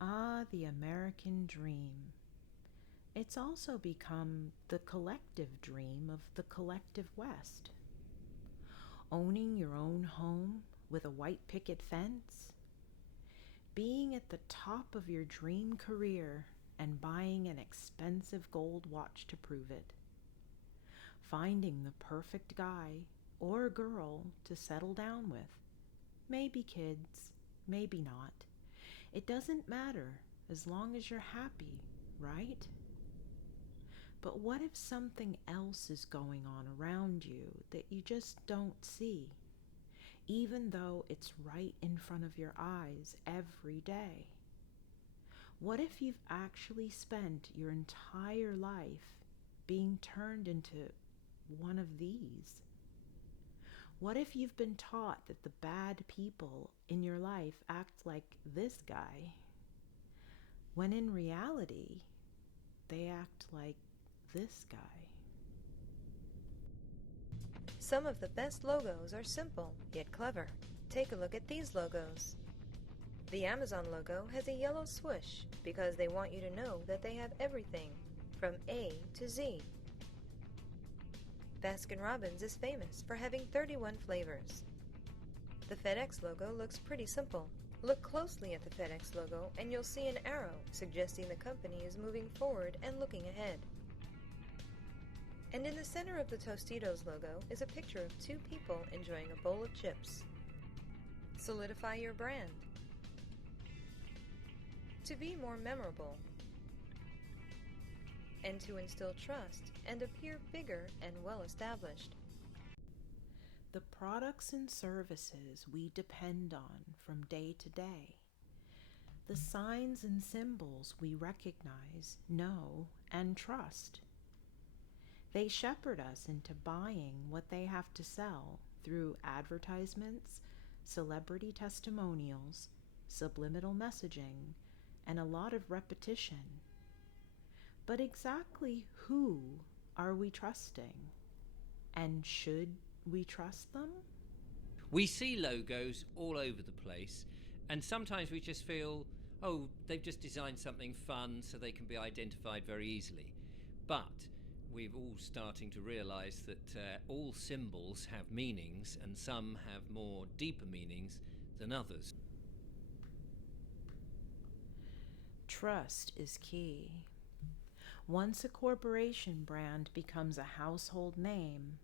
Ah, the American dream. It's also become the collective dream of the collective West. Owning your own home with a white picket fence, being at the top of your dream career and buying an expensive gold watch to prove it, finding the perfect guy or girl to settle down with, maybe kids, maybe not. It doesn't matter as long as you're happy, right? But what if something else is going on around you that you just don't see, even though it's right in front of your eyes every day? What if you've actually spent your entire life being turned into one of these? What if you've been taught that the bad people in your life act like this guy, when in reality, they act like this guy? Some of the best logos are simple yet clever. Take a look at these logos. The Amazon logo has a yellow swoosh because they want you to know that they have everything from A to Z. Baskin-Robbins is famous for having 31 flavors. The FedEx logo looks pretty simple. Look closely at the FedEx logo and you'll see an arrow suggesting the company is moving forward and looking ahead. And in the center of the Tostitos logo is a picture of two people enjoying a bowl of chips. Solidify your brand. To be more memorable. And to instill trust and appear bigger and well established. The products and services we depend on from day to day, the signs and symbols we recognize, know, and trust. They shepherd us into buying what they have to sell through advertisements, celebrity testimonials, subliminal messaging, and a lot of repetition. But exactly who are we trusting? And should we trust them? We see logos all over the place, and sometimes we just feel, oh, they've just designed something fun so they can be identified very easily. But we're all starting to realise that all symbols have meanings, and some have more deeper meanings than others. Trust is key. Once a corporation brand becomes a household name,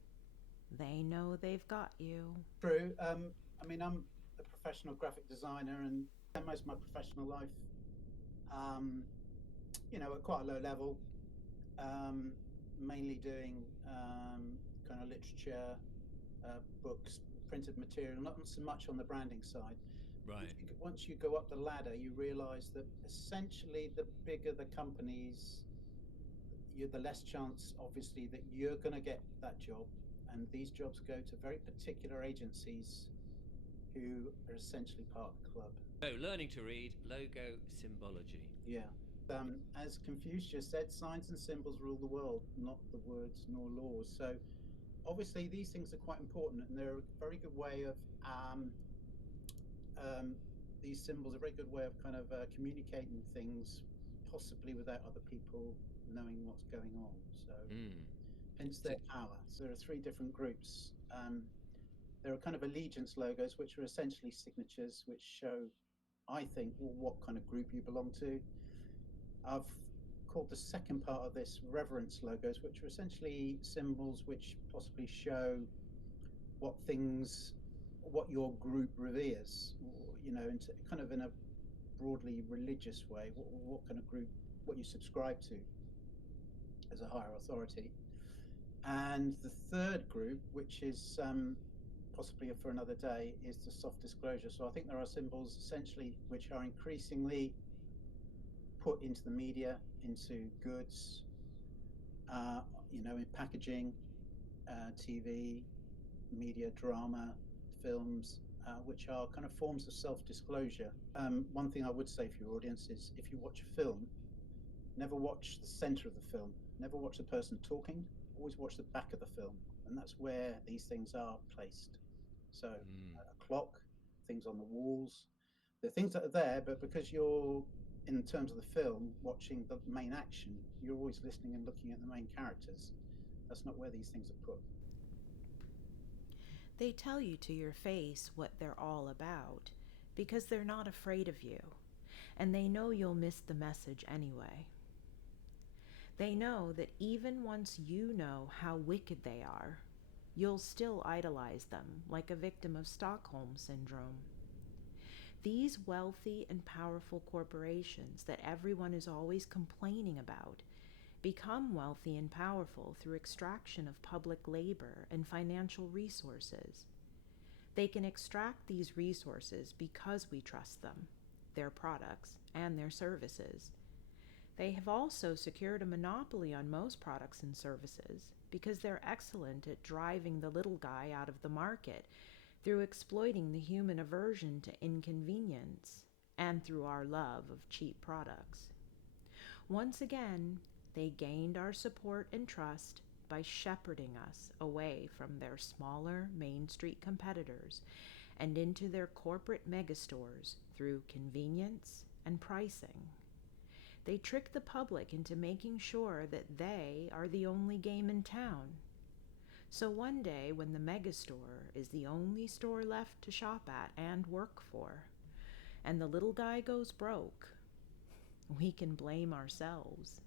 they know they've got you. True. I'm a professional graphic designer and spent most of my professional life, at quite a low level, mainly doing kind of literature, books, printed material, not so much on the branding side. Right. Once you go up the ladder, you realize that essentially the bigger the companies, the less chance, obviously, that you're going to get that job. And these jobs go to very particular agencies who are essentially part of the club. So, learning to read, logo symbology. Yeah. As Confucius said, signs and symbols rule the world, not the words nor laws. So obviously these things are quite important, and they're a very good way of these symbols are a very good way of kind of communicating things, possibly without other people knowing what's going on. So hence their power. So there are three different groups. There are kind of allegiance logos, which are essentially signatures, which show, I think, what kind of group you belong to. I've called the second part of this reverence logos, which are essentially symbols which possibly show what your group reveres, into kind of in a broadly religious way, what kind of group, what you subscribe to as a higher authority. And the third group, which is possibly for another day, is the soft disclosure. So I think there are symbols essentially which are increasingly put into the media, into goods, in packaging, TV, media, drama, films, which are kind of forms of self-disclosure. One thing I would say for your audience is, if you watch a film, never watch the center of the film, never watch the person talking, always watch the back of the film, and that's where these things are placed. So a clock, things on the walls, the things that are there, but because you're in terms of the film, watching the main action, you're always listening and looking at the main characters. That's not where these things are put. They tell you to your face what they're all about because they're not afraid of you, and they know you'll miss the message anyway. They know that even once you know how wicked they are, you'll still idolize them like a victim of Stockholm Syndrome. These wealthy and powerful corporations that everyone is always complaining about become wealthy and powerful through extraction of public labor and financial resources. They can extract these resources because we trust them, their products, and their services. They have also secured a monopoly on most products and services because they're excellent at driving the little guy out of the market through exploiting the human aversion to inconvenience and through our love of cheap products. Once again, they gained our support and trust by shepherding us away from their smaller Main Street competitors and into their corporate megastores through convenience and pricing. They trick the public into making sure that they are the only game in town. So one day, when the megastore is the only store left to shop at and work for, and the little guy goes broke, we can blame ourselves.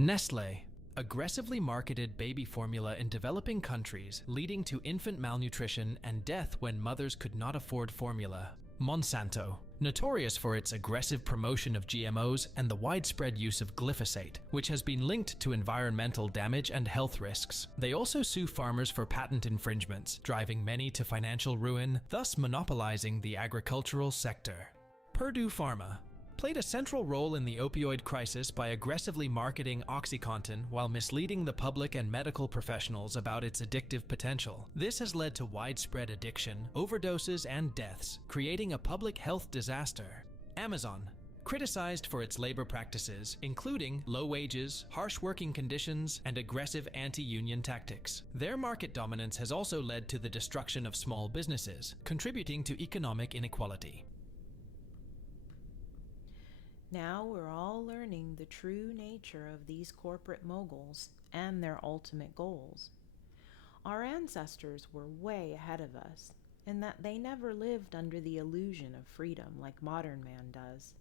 Nestlé, aggressively marketed baby formula in developing countries, leading to infant malnutrition and death when mothers could not afford formula. Monsanto, notorious for its aggressive promotion of GMOs and the widespread use of glyphosate, which has been linked to environmental damage and health risks. They also sue farmers for patent infringements, driving many to financial ruin, thus monopolizing the agricultural sector. Purdue Pharma played a central role in the opioid crisis by aggressively marketing OxyContin while misleading the public and medical professionals about its addictive potential. This has led to widespread addiction, overdoses, and deaths, creating a public health disaster. Amazon, criticized for its labor practices, including low wages, harsh working conditions, and aggressive anti-union tactics. Their market dominance has also led to the destruction of small businesses, contributing to economic inequality. Now we're all learning the true nature of these corporate moguls and their ultimate goals. Our ancestors were way ahead of us, in that they never lived under the illusion of freedom like modern man does.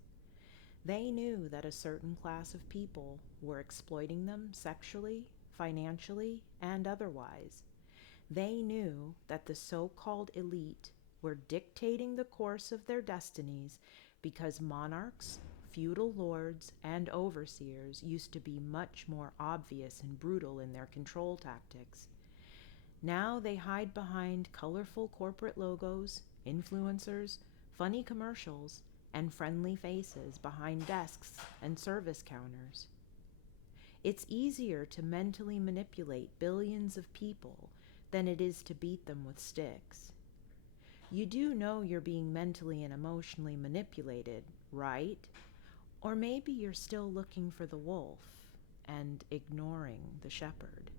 They knew that a certain class of people were exploiting them sexually, financially, and otherwise. They knew that the so-called elite were dictating the course of their destinies because monarchs, feudal lords, and overseers used to be much more obvious and brutal in their control tactics. Now they hide behind colorful corporate logos, influencers, funny commercials, and friendly faces behind desks and service counters. It's easier to mentally manipulate billions of people than it is to beat them with sticks. You do know you're being mentally and emotionally manipulated, right? Or maybe you're still looking for the wolf and ignoring the shepherd.